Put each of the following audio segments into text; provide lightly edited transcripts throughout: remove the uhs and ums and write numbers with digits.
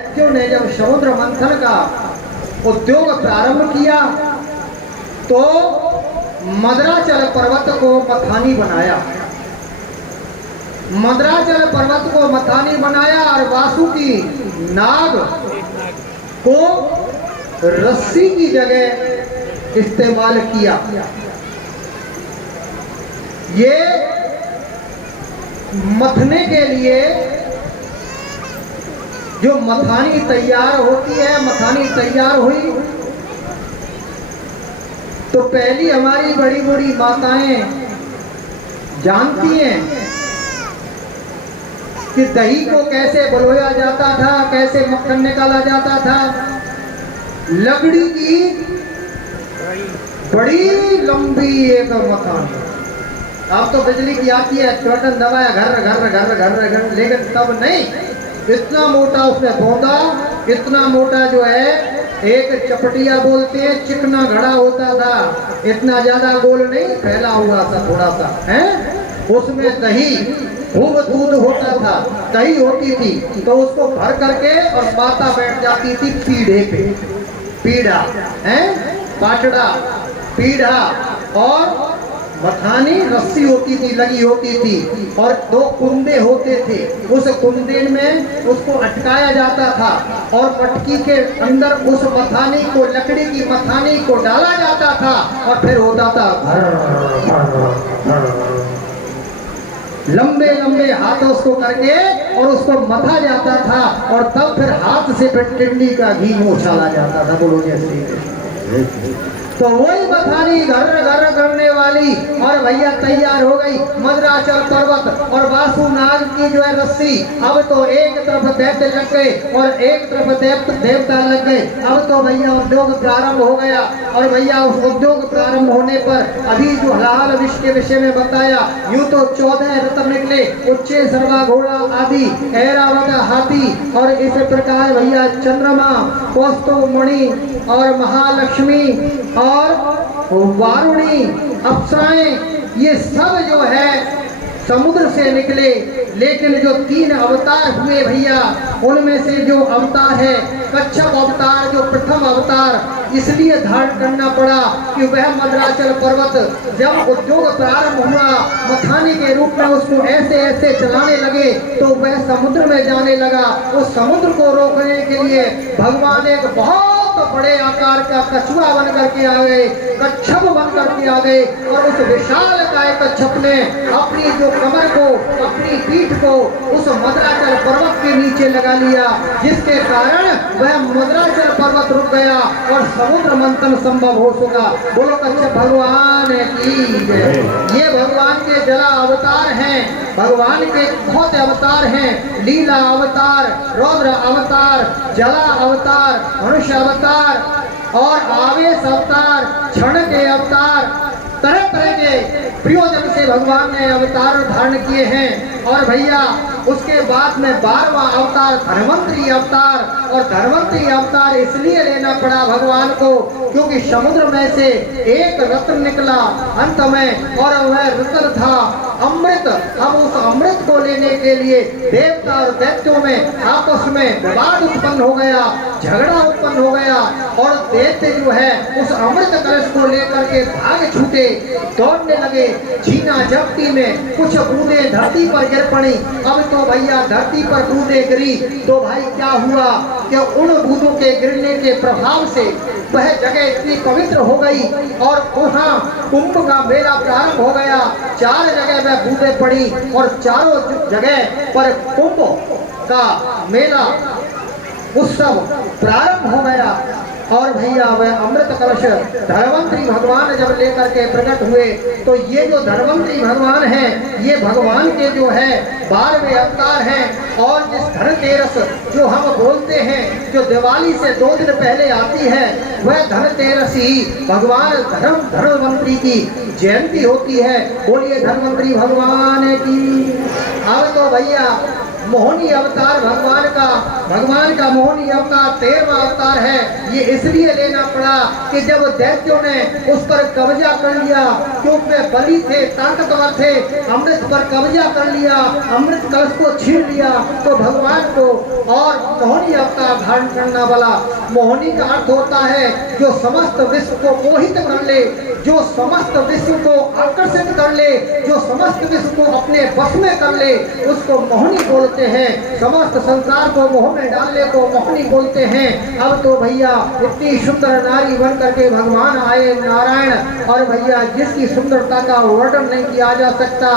दैत्यों ने जब समुद्र मंथन का उद्योग प्रारंभ किया तो मद्राचल पर्वत को मथानी बनाया। मद्राचल पर्वत को मथानी बनाया और वासुकी नाग को रस्सी की जगह इस्तेमाल किया। ये मथने के लिए जो मथानी तैयार होती है, मथानी तैयार हुई तो पहली हमारी बड़ी बड़ी माताएं जानती हैं कि दही को कैसे बलोया जाता था, कैसे मक्खन निकाला जाता था। लकड़ी की बड़ी लंबी एक मथानी, अब तो बिजली की आती है, बटन दबाया घर घर घर घर घर, लेकिन तब नहीं। इतना मोटा उसमें बोंदा, इतना मोटा जो है एक चपटिया बोलते हैं, चिकना घड़ा होता था, इतना ज्यादा गोल नहीं, फैला हुआ था थोड़ा सा है। उसमें दही खूब दूध होता था, दही होती थी, तो उसको भर करके और माता बैठ जाती थी पीढ़े पे। पीढ़ा है, पाटड़ा, पीढ़ा और मथानी रस्सी होती थी, लगी होती थी और दो कुंदे होते थे। उस कुंदे में उसको अटकाया जाता था और मटकी के अंदर उस मथानी को, लकड़ी की मथानी को डाला जाता था और फिर होता था लंबे लंबे हाथों उसको करके और उसको मथा जाता था और तब फिर हाथ से फिर टिंडी का घी में उछाला जाता था। बोलो जैसे। तो वही मथानी घर घर करने वाली और भैया तैयार हो गई मद्राचल पर्वत और वासु नाग की जो है रस्सी। अब तो एक तरफ दैत्य लग गए और एक तरफ देवता लग गए। अब तो भैया उद्योग प्रारंभ हो गया और भैया उस उद्योग प्रारंभ होने पर अभी जो हलाल विष के विषय में बताया, यूं तो 14 रत्न निकले, उच्चे सर्वा घोड़ा आदि, ऐरावत हाथी और इस प्रकार भैया चंद्रमा, कौस्तुभ मणि और महालक्ष्मी और वारुणी, अप्सराएं, ये सब जो है समुद्र से निकले। लेकिन जो 3 अवतार हुए भैया, उनमें से जो अवतार है कच्छप अवतार, जो प्रथम अवतार इसलिए धारण करना पड़ा कि वह मद्राचल पर्वत जब उद्योग प्रारंभ हुआ, मथानी के रूप में उसको ऐसे ऐसे चलाने लगे तो वह समुद्र में जाने लगा। उस समुद्र को रोकने के लिए भगवान एक बहुत बड़े आकार का कछुआ बन करके आ गए, कच्छप बन करके आ गए और उस विशाल काय कच्छप ने अपनी जो कमर को, अपनी पीठ को उस मद्राचल पर्वत के नीचे लगा लिया, जिसके कारण वह मद्राचल पर्वत रुक गया और समुद्र मंथन संभव हो सका। बोलो कच्छप भगवान की जय। ये भगवान के जला अवतार हैं, भगवान के बहुत अवतार हैं, लीला अवतार, रौद्र अवतार, जला अवतार, मनुष्य अवतार और आवेश अवतार, क्षण के अवतार, तरह तरह के प्रयोजन से भगवान ने अवतार धारण किए हैं। और भैया उसके बाद में 12वां अवतार धन्वंतरी अवतार, और धन्वंतरी अवतार इसलिए लेना पड़ा भगवान को क्योंकि समुद्र में से एक रत्न निकला अंत में और वह रत्न था अमृत। अब उस अमृत को लेने के लिए देवता और दैत्यों में आपस में विवाद उत्पन्न हो गया, झगड़ा उत्पन्न हो गया और दैत्य जो है उस अमृत कलश को लेकर के भाग छूटे, दौड़ने लगे। छीना झपटी में कुछ बूंदे धरती पर गिर पड़ी। अब तो भैया धरती पर बूंदे गिरी तो भाई क्या हुआ कि उन बूंदों के गिरने के प्रभाव से वह जगह इतनी पवित्र हो गई और वहाँ कुंभ का मेला प्रारंभ हो गया। 4 जगह में बूंदें पड़ी और चारों जगह पर कुंभ का मेला उत्सव प्रारंभ हो गया। और भैया वह अमृत कलश धन्वंतरी भगवान जब लेकर के प्रकट हुए तो ये जो धन्वंतरी भगवान हैं, ये भगवान के जो है 12वें अवतार हैं। और जिस धनतेरस जो हम बोलते हैं, जो दिवाली से 2 दिन पहले आती है, वह धनतेरस ही भगवान धन्वंतरी की जयंती होती है। बोलिए धन्वंतरी भगवान की। अब तो भैया मोहिनी अवतार भगवान का मोहिनी अवतार 13वां अवतार है। ये इसलिए लेना पड़ा कि जब दैत्यों ने उस पर कब्जा कर लिया, क्योंकि बली थे, ताकतवर थे, अमृत पर कब्जा कर लिया, अमृत कलश को छीन लिया, तो भगवान को और मोहिनी अवतार धारण करना वाला। मोहिनी का अर्थ होता है जो समस्त विश्व को मोहित कर ले, जो समस्त विश्व को आकर्षित कर ले, जो समस्त विश्व को अपने वश में कर ले, उसको मोहिनी बोलते हैं। समस्त संसार को मोह में डालने को मोहिनी बोलते हैं। अब तो भैया इतनी सुंदर नारी बन करके भगवान आए नारायण, और भैया जिसकी सुंदरता का वर्णन नहीं किया जा सकता।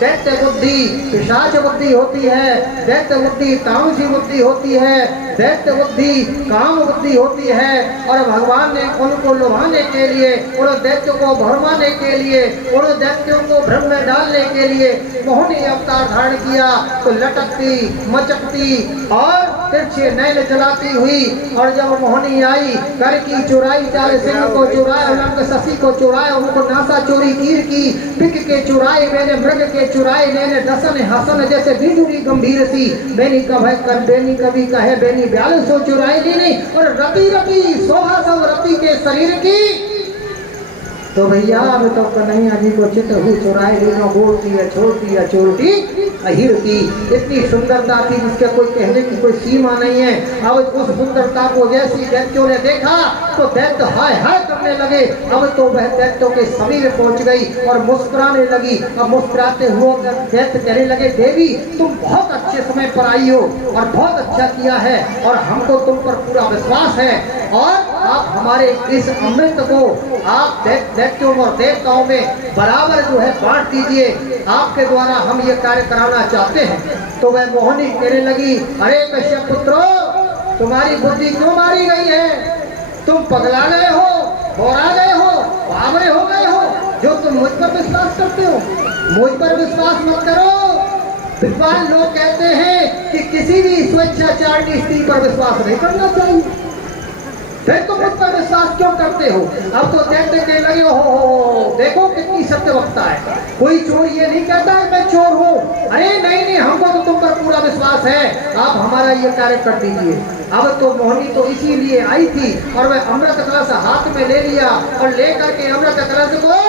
दैत्य बुद्धि पिशाच बुद्धि होती है, दैत्य बुद्धि तामसी बुद्धि होती है, दैत्य बुद्धि काम बुद्धि होती है। और भगवान ने उनको लुभाने के लिए, उन दैत्यों को भरमाने के लिए, उन दैत्यों को भ्रम में डालने के लिए मोहिनी अवतार धारण किया। तो लटकती मचकती और तिरछे नैन चलाती हुई, और जब मोहिनी आई कर की चुराई, चार सिंह को चुराया, उनके शशि को चुराया, उनको नासा चोरी तीर की, पिक के चुराए मैंने, मृग के चुराए मैंने, दसन हसन जैसे बिजुरी गंभीर सी, बेनी कभय कर बेनी कभी कहे बेनी ब्याल सो चुराई ली, और रति रति शोभा सब रति के शरीर की। तो भैया अब तो कन्हैया जी को चित्र हुई चुराई लीनो, बोलती है छोड़ती है चोरटी अहिर की। इतनी सुंदरता थी जिसके कोई कहने की कोई सीमा नहीं है। अब उस सुंदरता को जैसी दैत्यों ने देखा तो दैत्य हाय हाय करने लगे। अब तो वह दैत्यों के समीप पहुंच गई और मुस्कुराने लगी। अब मुस्कुराते हुए दैत्य कहने लगे, देवी तुम बहुत अच्छे समय पर आई हो और बहुत अच्छा किया है, और हमको तुम पर पूरा विश्वास है, और आप हमारे इस अमृत को आप दैत्यों और देवताओं में बराबर जो है बांट दीजिए, आपके द्वारा हम ये कार्य कराना चाहते हैं। तो वह मोहिनी कहने लगी, अरे कश्यप पुत्रो, तुम्हारी बुद्धि क्यों मारी गई है? तुम पगला गए हो, बोरा गए हो, बावरे हो गए हो, जो तुम मुझ पर विश्वास करते हो। मुझ पर विश्वास मत करो। विद्वान लोग कहते हैं कि किसी भी स्वेच्छाचारिणी स्त्री पर विश्वास नहीं करना चाहिए। फिर तुम मुझ पर विश्वास क्यों करते हो? अब तो दैत्य कहने लगे, हो देखो कितनी सत्य वक्ता है, कोई चोर ये नहीं कहता है मैं चोर हूँ। अरे नहीं नहीं, हमको तो तुम पर पूरा विश्वास है, आप हमारा ये कार्य कर दीजिए। अब तो मोहिनी तो इसीलिए आई थी, और वह अमृत कलश हाथ में ले लिया, और लेकर के अमृत कलश को,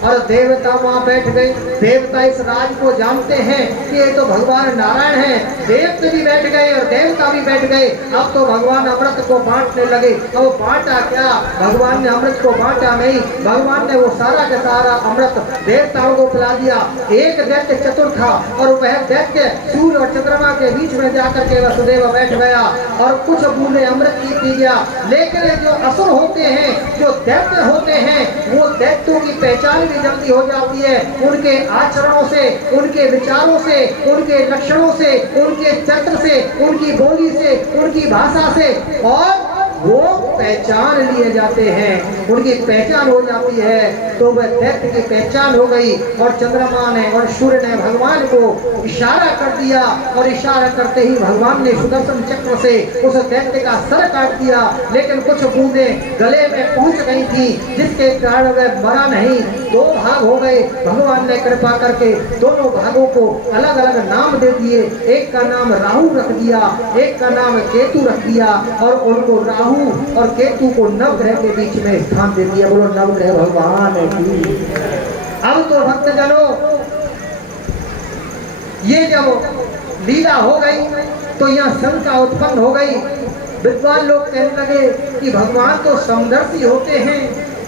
और देवता वहां बैठ गए। देवता इस राज को जानते हैं कि ये तो भगवान नारायण हैं। देवता भी बैठ गए और देवता भी बैठ गए। अब तो भगवान अमृत को बांटने लगे। अब बांटा क्या? भगवान ने अमृत को बांटा नहीं, भगवान ने वो सारा का सारा अमृत देवताओं को पिला दिया। एक दैत्य चतुर था, और वह दैत्य सूर्य और चंद्रमा के बीच में जाकर के वसुदेव बैठ गया और कुछ बूंदे अमृत की पी गया। लेकिन जो असुर होते हैं, जो दैत्य होते हैं, वो दैत्यों की पहचान भी जल्दी हो जाती है, उनके आचरणों से, उनके विचारों से, उनके लक्षणों से, उनके चरित्र से, उनकी बोली से, उनकी भाषा से, और वो पहचान लिए जाते हैं, उनकी पहचान हो जाती है। तो वह दैत्य की पहचान हो गई, और चंद्रमा ने और सूर्य ने भगवान को इशारा कर दिया, और इशारा करते ही भगवान ने सुदर्शन चक्र से उस दैत्य का सर काट दिया। लेकिन कुछ बूंदे गले में पहुंच गई थी, जिसके कारण वह मरा नहीं। दो भाग हो गए। भगवान ने कृपा करके दोनों भागों को अलग अलग नाम दे दिए। एक का नाम राहु रख दिया, एक का नाम केतु रख दिया, और उनको राहु और केतु को नवग्रह के बीच में स्थान दे दिया। बोलो नवग्रह भगवान की। अब तो भक्तजनों, ये जब लीला हो गई तो यहाँ शंका उत्पन्न हो गई। विद्वान लोग कहने लगे कि भगवान तो समदर्शी होते हैं,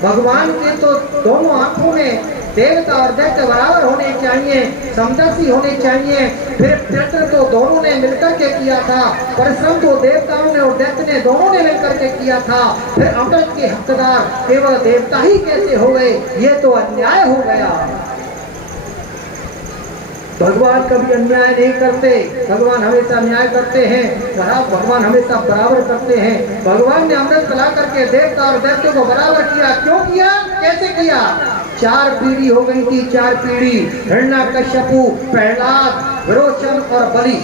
भगवान के तो दोनों आंखों में देवता और दैत्य बराबर होने चाहिए, समदर्शी होने चाहिए। फिर प्रयत्न तो दोनों ने मिलकर के किया था, परिश्रम तो देवताओं ने और दैत्य ने दोनों ने मिलकर के किया था। फिर अमृत के हकदार केवल देवता ही कैसे हो गए? ये तो अन्याय हो गया। भगवान कभी अन्याय नहीं करते, भगवान हमेशा न्याय करते हैं, भगवान हमेशा बराबर करते हैं। भगवान ने अमृत पिला करके देवता और दैत्यों को बराबर किया। क्यों किया? कैसे किया? 4 पीढ़ी हो गई थी, 4 पीढ़ी। हिरण्यकश्यपु, प्रहलाद, विरोचन और बलि,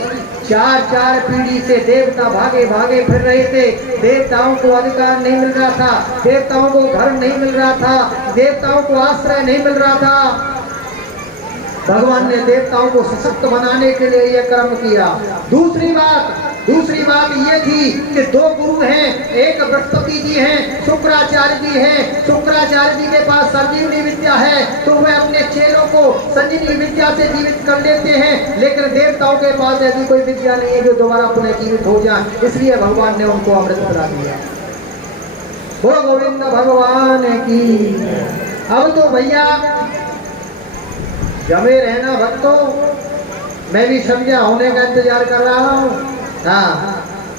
4 पीढ़ी से देवता भागे भागे फिर रहे थे। देवताओं को अधिकार नहीं मिल रहा था, देवताओं को घर नहीं मिल रहा था, देवताओं को आश्रय नहीं मिल रहा था। भगवान ने देवताओं को सशक्त बनाने के लिए यह कर्म किया। दूसरी बात ये थी कि दो गुरु हैं, एक बृहस्पति जी हैं, शुक्राचार्य जी हैं। शुक्राचार्य जी के पास संजीवनी विद्या है तो वे अपने चेलों को संजीवनी विद्या से जीवित कर देते हैं, लेकिन देवताओं के पास ऐसी कोई विद्या नहीं है जो दोबारा पुनः जीवित हो जाए, इसलिए भगवान ने उनको अमृत पिला दिया। बोलो गोविंद भगवान की। अब तो भैया जमे रहना भक्तों, मैं भी संध्या होने का इंतजार कर रहा हूँ। हाँ,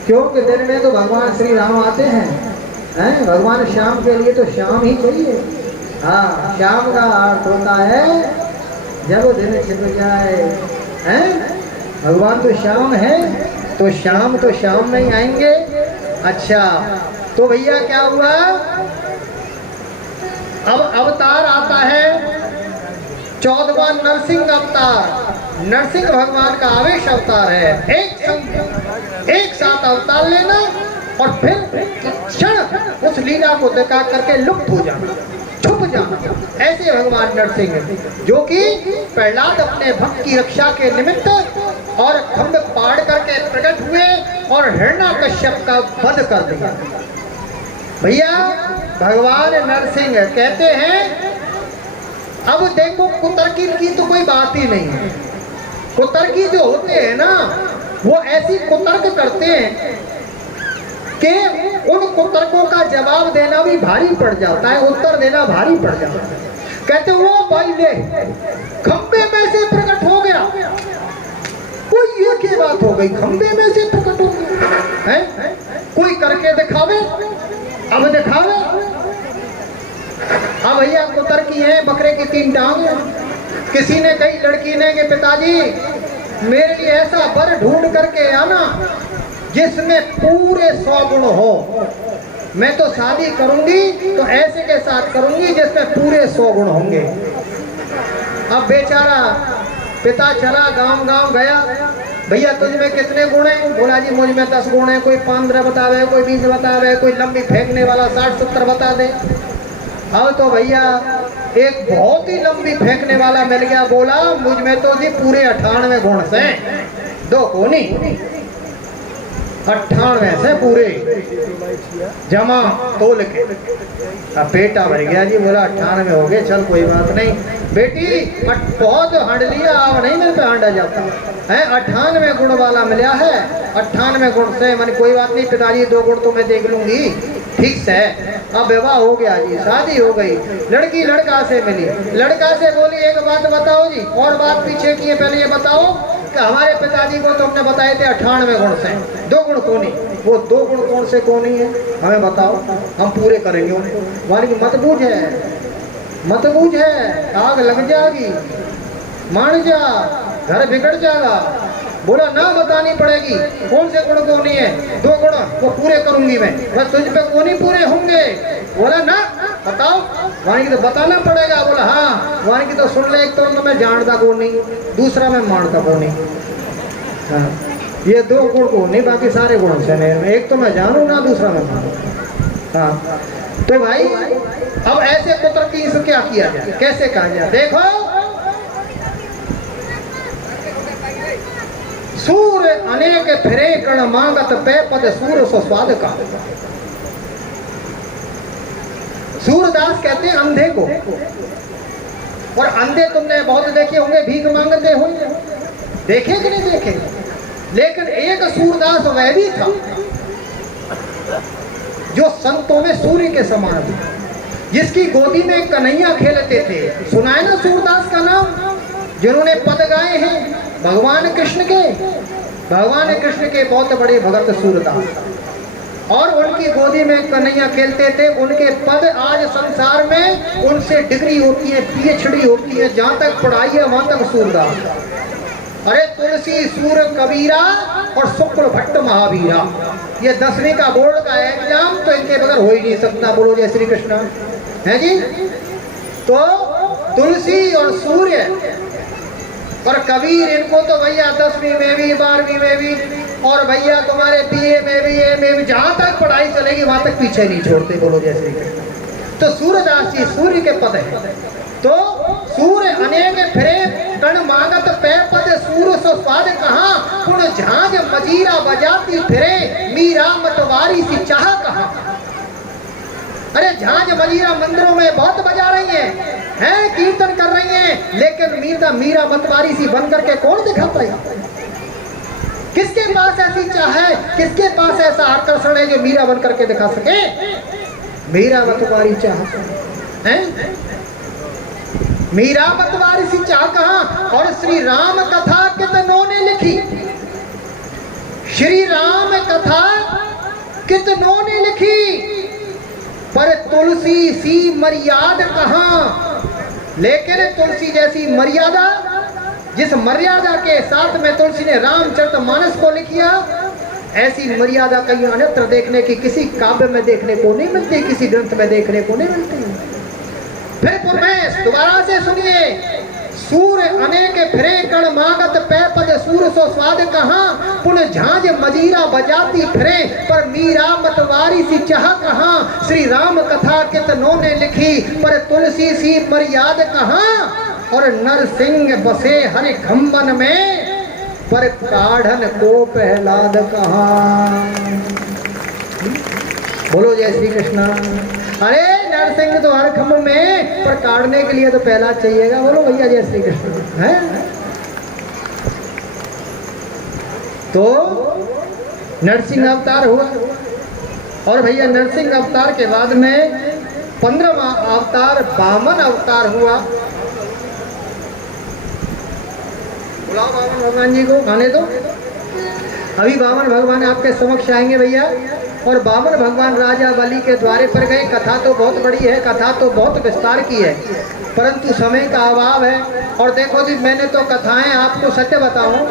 क्योंकि दिन में तो भगवान श्री राम आते हैं, भगवान शाम के लिए तो शाम ही चाहिए। हाँ, शाम का अर्थ होता है जब दिन छिप जाए, हैं? भगवान तो शाम है, तो शाम में ही आएंगे। अच्छा, तो भैया क्या हुआ, अब अवतार आता है 14वां नरसिंह अवतार। नरसिंह भगवान का आवेश अवतार है। एक साथ अवतार लेना और फिर क्षण उस लीला को दिखा करके लुप्त हो जाना, छुप जाना। ऐसे भगवान नरसिंह जो कि प्रहलाद अपने भक्त की रक्षा के निमित्त और खंभ पाड़ करके प्रकट हुए और हिरण्याकश्यप का वध कर दिया। भैया भगवान नरसिंह कहते हैं, अब देखो कुतर्की की तो कोई बात ही नहीं है। कुतर्की जो होते हैं ना, वो ऐसी कुतर्क करते हैं कि उन कुतर्कों का जवाब देना भी भारी पड़ जाता है, उत्तर देना भारी पड़ जाता है। कहते वो भाई ले खंबे में से प्रकट हो गया, कोई ये क्या बात हो गई, खंबे में से प्रकट हो गया है? कोई करके दिखावे, अब दिखावे। अब भैया कुतर्की है, बकरे की 3 टांग। किसी ने कही लड़की ने कि पिताजी मेरे लिए ऐसा वर ढूंढ करके आना जिसमें पूरे 100 गुण हो, मैं तो शादी करूंगी तो ऐसे के साथ करूंगी जिसमें पूरे 100 गुण होंगे। अब बेचारा पिता चला गांव गया, भैया तुझ में कितने गुण हैं? बोला जी मुझ में 10 गुण हैं। कोई 15 बतावे, कोई 20 बतावे, कोई लंबी फेंकने वाला 60-70 बता दे। अब तो भैया एक बहुत ही लंबी फेंकने वाला मिल गया, बोला मुझ में तो जी पूरे 98 गुण से, 2 कोनी 98 से पूरे जमा तोल के। अब बेटा भर गया जी, बोला 98 हो गए, चल कोई बात नहीं बेटी, बहुत हंड लिया, अब नहीं मेरे पे हंडा जाता है। 98 गुण वाला मिला है, 98 गुण से मैंने कोई बात नहीं पिताजी, 2 गुण तो मैं देख लूंगी, ठीक है। अब विवाह हो गया जी, शादी हो गई, लड़की लड़का से मिली, लड़का से बोली एक बात बताओ जी, और बात पीछे की है, पहले ये बताओ कि हमारे पिताजी को तुमने बताए थे 98 गुण से, 2 गुण कौन, वो 2 गुण कौन से कौन है, हमें बताओ, हम पूरे करेंगे। वाली मत बूझ है, आग लग जाएगी, मान जा, घर बिगड़ जाएगा। बोला ना बतानी पड़ेगी, कौन से गुण कौन है, 2 गुण वो पूरे करूंगी मैं, बस तुझ पे कौन ही पूरे होंगे। बोला ना बताओ, वहां की तो बताना पड़ेगा। बोला हाँ, वहां की तो सुन ले, एक तो मैं जानता कौन नहीं, दूसरा मैं मानता कौन नहीं। हाँ, ये 2 गुण कौन नहीं, बाकी सारे गुण से मेरे, एक तो मैं जानू ना, दूसरा मैं मानू। हाँ, तो भाई अब ऐसे पुत्र की से क्या किया जाए, कैसे कहा जाए? देखो सूर्य अनेक फिरे कण मांगत पे पद सूर्य सो स्वाद का। सूरदास कहते हैं अंधे को, और अंधे तुमने बहुत देखे होंगे, भीख मांगते होंगे, देखे कि नहीं देखे? लेकिन एक सूरदास वह भी था जो संतों में सूर्य के समान था, जिसकी गोदी में कन्हैया खेलते थे। सुनाए ना सूरदास का नाम, जिन्होंने पद गाए हैं भगवान कृष्ण के बहुत बड़े भगत सूरदास, और उनकी गोदी में कन्हैया खेलते थे। उनके पद आज संसार में उनसे डिग्री होती है, PhD होती है, जहां तक पढ़ाई है वहां तक सूरदास। अरे तुलसी सूर कबीरा और शुक्ल भट्ट महावीरा, ये 10वीं का बोर्ड का एग्जाम तो इनके बगैर हो ही नहीं सकता। बोलो जय श्री कृष्ण, है जी। तो तुलसी और सूर्य और कबीर, इनको तो भैया 10वीं में भी, 12वीं में भी, और भैया तुम्हारे BA में भी, MA में, जहां तक पढ़ाई चलेगी वहां तक पीछे नहीं छोड़ते। बोलो जय श्री कृष्ण। तो सूरदास जी सूर्य के पद है। तो सूर्य अनेक फिरे कण मागत पै पद सूर सो स्वाद कहाँ, पुण झांझ मजीरा बजाती फिरे मीरा मतवारी सी चाह कहाँ। अरे झांझ मजीरा मंदिरों में बहुत बजा रही हैं, कीर्तन कर रही हैं, लेकिन मीरा मतवारी सी बन करके कौन दिखाता है? किसके पास ऐसी चाह है, किसके पास ऐसा आकर्षण है जो मीरा बन करके दिखा सके? मीरा मतवारी चाह है, मीरा मतवारी सी चाह कहाँ। और श्री राम कथा कितनों ने लिखी, श्री राम कथा कितनों ने लिखी, पर तुलसी सी मर्यादा कहाँ। लेकिन तुलसी जैसी मर्यादा, जिस मर्यादा के साथ में तुलसी ने रामचरितमानस को लिखा, ऐसी मर्यादा कहीं अन्यत्र देखने की किसी काव्य में देखने को नहीं मिलती, किसी ग्रंथ में देखने को नहीं मिलती। फिर पुरमेश दोबारा से सुनिए, सूर्य अनेक फिरे कण मागत पै पद सूर सो स्वाद कहाँ, पुन झांझ मजीरा बजाती फिरे पर मीरा मतवारी सी चाह कहाँ। श्री राम कथा कितनों ने लिखी, पर तुलसी सी मर्याद कहाँ। और नरसिंह बसे हरि खंबन में, पर काढ़न को पहलाद कहाँ। बोलो जय श्री कृष्ण। अरे नरसिंह तो हर खंभ में, पर काढ़ने के लिए तो पहलाद चाहिएगा। बोलो भैया जय श्री कृष्ण। है तो नरसिंह अवतार हुआ, और भैया नरसिंह अवतार के बाद में 15वां अवतार वामन अवतार हुआ। बुलाओ वामन भगवान जी को, खाने दो। अभी वामन भगवान आपके समक्ष आएंगे भैया। और वामन भगवान राजा बलि के द्वारे पर गए। कथा तो बहुत बड़ी है, कथा तो बहुत विस्तार की है, परंतु समय का अभाव है। और देखो जी, मैंने तो कथाएं आपको सत्य बताऊं,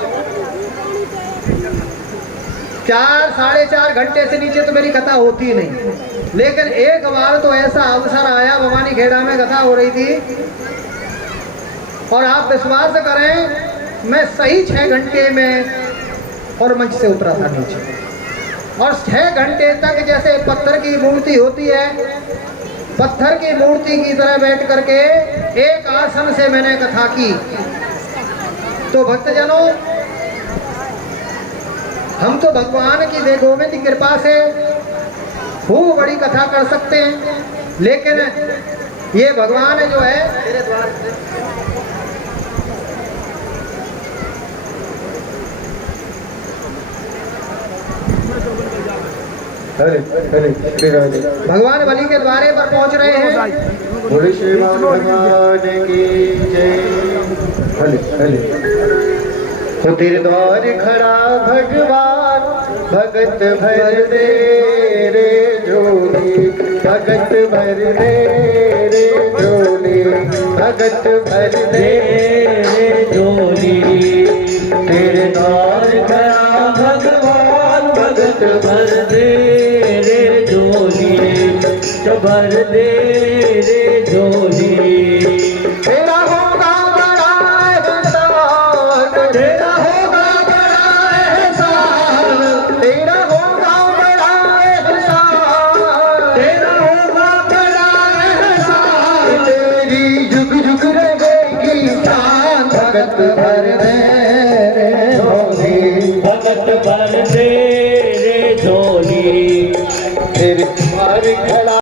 4-4.5 घंटे से नीचे तो मेरी कथा होती नहीं। लेकिन एक बार तो ऐसा अवसर आया, भवानी खेड़ा में कथा हो रही थी, और आप विश्वास करें, मैं सही 6 घंटे में और मंच से उतरा था नीचे। और 6 घंटे तक जैसे पत्थर की मूर्ति होती है, पत्थर की मूर्ति की तरह बैठ करके एक आसन से मैंने कथा की। तो भक्तजनों, हम तो भगवान की दे गोविंद की कृपा से खूब बड़ी कथा कर सकते हैं, लेकिन ये भगवान जो है मेरे द्वार भगवान बलि के द्वारे पर पहुंच रहे हैं। बोले श्री राम भगवान की जय। हो तेरे द्वार खड़ा भगवान, भगत भर दे रे झोली, भगत भर दे रे झोली, भगत भर दे रे झोली। तेरे द्वार खड़ा भगवान, भगत भर दे भर दे रे झोली। तेरा होगा बड़ा एहसान, तेरा होगा बड़ा एहसान, तेरा होगा बड़ा एहसान, तेरा होगा बड़ा एहसान। तेरी जुग जुग रहेगी शान, भगत भर दे रे झोली, भगत भर दे